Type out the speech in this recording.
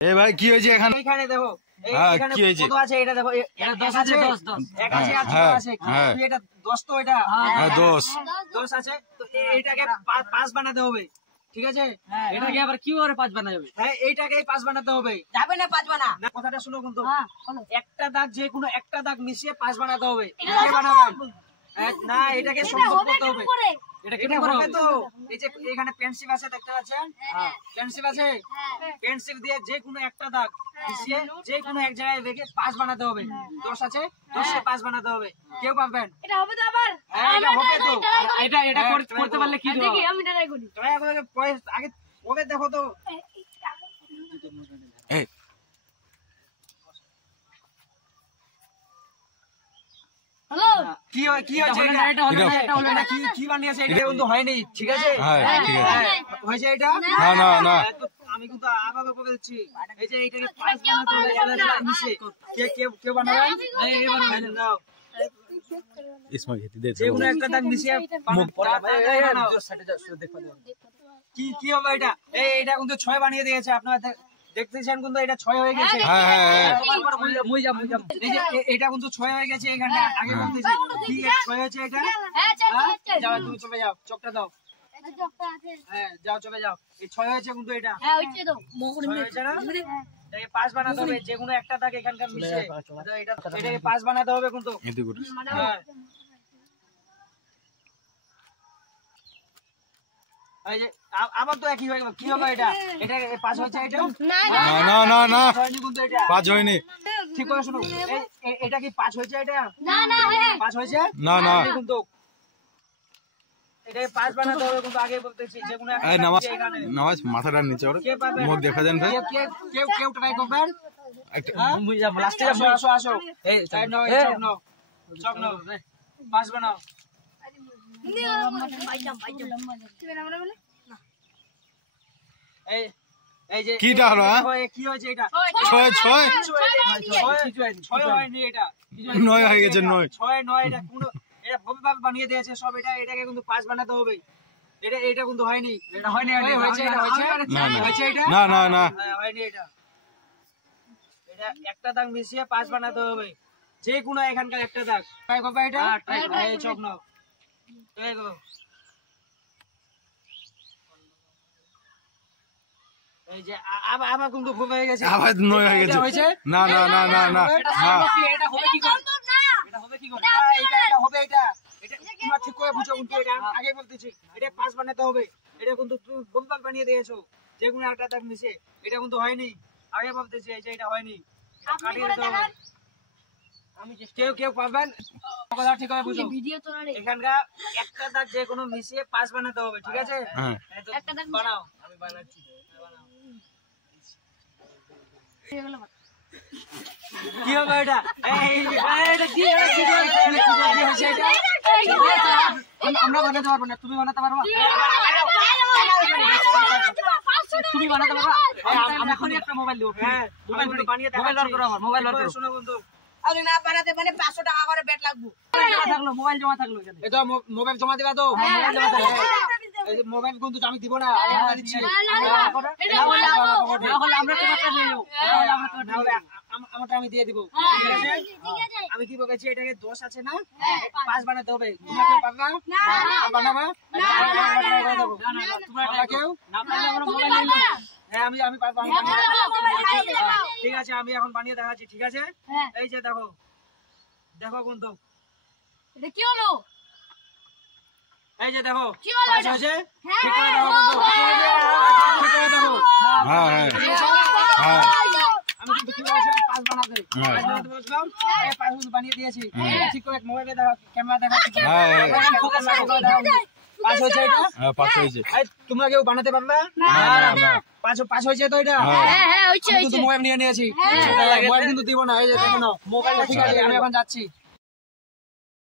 এ ভাই কি হয়েছে এখানে? এইখানে দেখো এখানে কত আছে এটা দেখো, এটা 10 আছে, 10 এক আছে আর 0 আছে, কিন্তু এটা 10 তো, এটা হ্যাঁ 10 আছে, তো এইটাকে 5 বানাতে হবে, ঠিক আছে? এটাকে আবার কি করে 5 বানাতে হবে? হ্যাঁ এইটাকে 5 বানাতে হবে, যাবে না 5 বানা না কথাটা শুনো কিন্তু, একটা দাগ, যে কোনো একটা দাগ মিশিয়ে 5 বানাতে হবে। এটা বানাবেন না, এটাকে সম্ভব করতে হবে। এটা কি হবে তো? এই যে এখানে পেন্সিল আছে, দেখতে পাচ্ছেন? পেন্সিল আছে, পেন্সিল দিয়ে যে কোনো একটা দাগ মিশিয়ে যে কোনো এক জায়গায় রেখে 5 বানাতে হবে। 10 আছে, 10 এ 5 বানাতে হবে। কেউ পারবেন? এটা হবে তো আবার? হ্যাঁ এটা হবে তো। এটা করতে পারলে কি হবে? দেখি আমি ট্রাই করি। ট্রাই করে আগে হবে, দেখো তো। এই হ্যালো, কি হয়েছে এটা? এটা হলো না, কি বানিয়েছে এটা? কিন্তু হয়নি, ঠিক আছে? হ্যাঁ ঠিক আছে। হয়েছে এটা? না না না আমি কিন্তু আবার বলছি, এই যে এইটাকে 5 বানাতে হবে, এটা মিশে কেউ বানাবেন? নাও, इसमें खेती दे যে কোনো একটা দাগ মিশিয়ে কি হবে এটা? এইটা কিন্তু 6 বানিয়ে দিয়েছে, আপনারা দেখতেছেন কিন্তু এটা 6 হয়ে গেছে। হ্যাঁ হ্যাঁ এই যে এটা কিন্তু 6 হয়ে গেছে, এখানটা আগে বলতেছি কি 6 হয়েছে এটা? হ্যাঁ চাই যাও তুমি চলে যাও, চকটা দাও। এটা জকটা আছে। হ্যাঁ যাও চলে যাও, এই 6 হয়েছে কিন্তু এটা হ্যাঁ হইছে তো। 6 হয়েছে না? এটাকে 5 বানাতে হবে, যে কোনো একটা দাগ এখানকার মিশিয়ে এটাকে 5 বানাতে হবে কিন্তু। এতে করে হ্যাঁ এই যে আবার তো একই হয়ে গেল, কি হবে এটা? এটা 5 হয়েছে এটা? না না না না হয়নি কিন্তু এটা, 5 হয়নি। ঠিক করে শুনো, এটা কি 5 হয়েছে এটা? না না হ্যাঁ 5 হয়েছে না না কিন্তু এটাকে 5 বানাতে হবে কিন্তু, আগে বলতেছি যে কোনো একটা এই নামাজ দাগ এখানে। নামাজ মাথাটা নিচে ওর কে পারবে? মুখ দেখা যান ভাই কেউ ট্রাই করবেন? একটা লাস্টে আসো এই সাইড নাও, এই চক নাও 5 বানাও। এই যে কিটা হলো, হ্যাঁ? কি হয়েছে এটা? 6 6 ছয় হয়নি এটা, 9 হয়ে গেছে 9 6 এটা কোনো, এটা ভবিভাবে বানিয়ে দিয়েছে সব, এটাকে কিন্তু 5 বানাতে হবে। এটা কিন্তু হয়নি, এটা হয়নি, হয়েছে এটা, হয়েছে না না হয়েছে এটা? না না না হয়নি এটা একটা দাগ মিশিয়ে 5 বানাতে হবে, যে কোনো এখানকার একটা দাগ। ট্রাই করবে এটা? এই চক নাও, ট্রাই করো। এই যে আবার কিন্তু ভুল হয়ে গেছে, আবার 9 হয়ে গেছে। এটা হয়েছে? না না না না না না এটা হবে কি করে? এটা হবে কি করে? এটা হবে, এটা তোমরা ঠিক করে বুঝো কিন্তু, এটা আমি আগে বলতেছি, এটা 5 বানাতে হবে। এটা কিন্তু তুমি ভুলভাল বানিয়ে দিয়েছো, যে কোনো একটা দাগ মিশে, এটা কিন্তু হয়নি, আগে বলতেছি এই যে এটা হয়নি, এটা কাটিয়ে দিতে হবে। কেউ পারবেন? কথা ঠিক করে বুঝো, ভিডিও তোলারে এখানকার একটা দাগ যে কোনো মিশিয়ে 5 বানাতে হবে, ঠিক আছে? হ্যাঁ একটা দাগ বানাও, আমি বানাচ্ছি। কি হবে এটা? এটা কি হয়েছে এটা? আমরা বানাতে পারবো না, তুমি বানাতে পারবো? তুমি বানাতে পারবো? আমি এখনই একটা মোবাইল দেবো। হ্যাঁ মোবাইল বানিয়ে দেখাচ্ছি। মোবাইল বার করো, আমার মোবাইল বার করো। শোনো বন্ধু, আমি না বানাতে মানে 500 টাকা করে বেট লাগবে। মোবাইল জমা থাকলো এখানে। এটা মোবাইল জমা দিবা তো? মোবাইল জমা দেবে। এই মোবাইল কিন্তু আমি দিব না, আমি আমার দিচ্ছি। না হলে আমরা তোমার কাছে যাবো, আমারটা আমি দিয়ে দিব, ঠিক আছে? আমি কি বলেছি, এটাকে 10 আছে না, 5 বানাতে হবে। তোমরা কেউ পারবা? বানাবা? তোমরা কেউ? হ্যাঁ আমি পারবো, আমি বানিয়ে দেখাচ্ছি। ঠিক আছে, আমি এখন বানিয়ে দেখাচ্ছি, ঠিক আছে? এই যে দেখো কিন্তু, এটা কি হলো? এই যে দেখো কি হলো 5 এটা? হয়েছে, ঠিক করে দেখো কিন্তু, ঠিক করে দেখো। হ্যাঁ হ্যাঁ আমি কিন্তু কি বলছি, 5 বানাতে, হ্যাঁ। 5 বানাতে বলছিলাম, এই 5 কিন্তু বানিয়ে দিয়েছি। ঠিক করে মোবাইলে দেখো, ক্যামেরা দেখো, হ্যাঁ ফোকাস করে দেখো। 5 হয়েছে এটা? হ্যাঁ 5 হয়েছে। এই তোমরা কেউ বানাতে পারবে? না না না 5 হয়েছে তো এটা? হ্যাঁ হইছে আমি কিন্তু মোবাইল নিয়ে নিয়েছি, মোবাইল কিন্তু দিব না, এই যে দেখো না মোবাইলটা, ঠিক আছে? আমি এখন যাচ্ছি।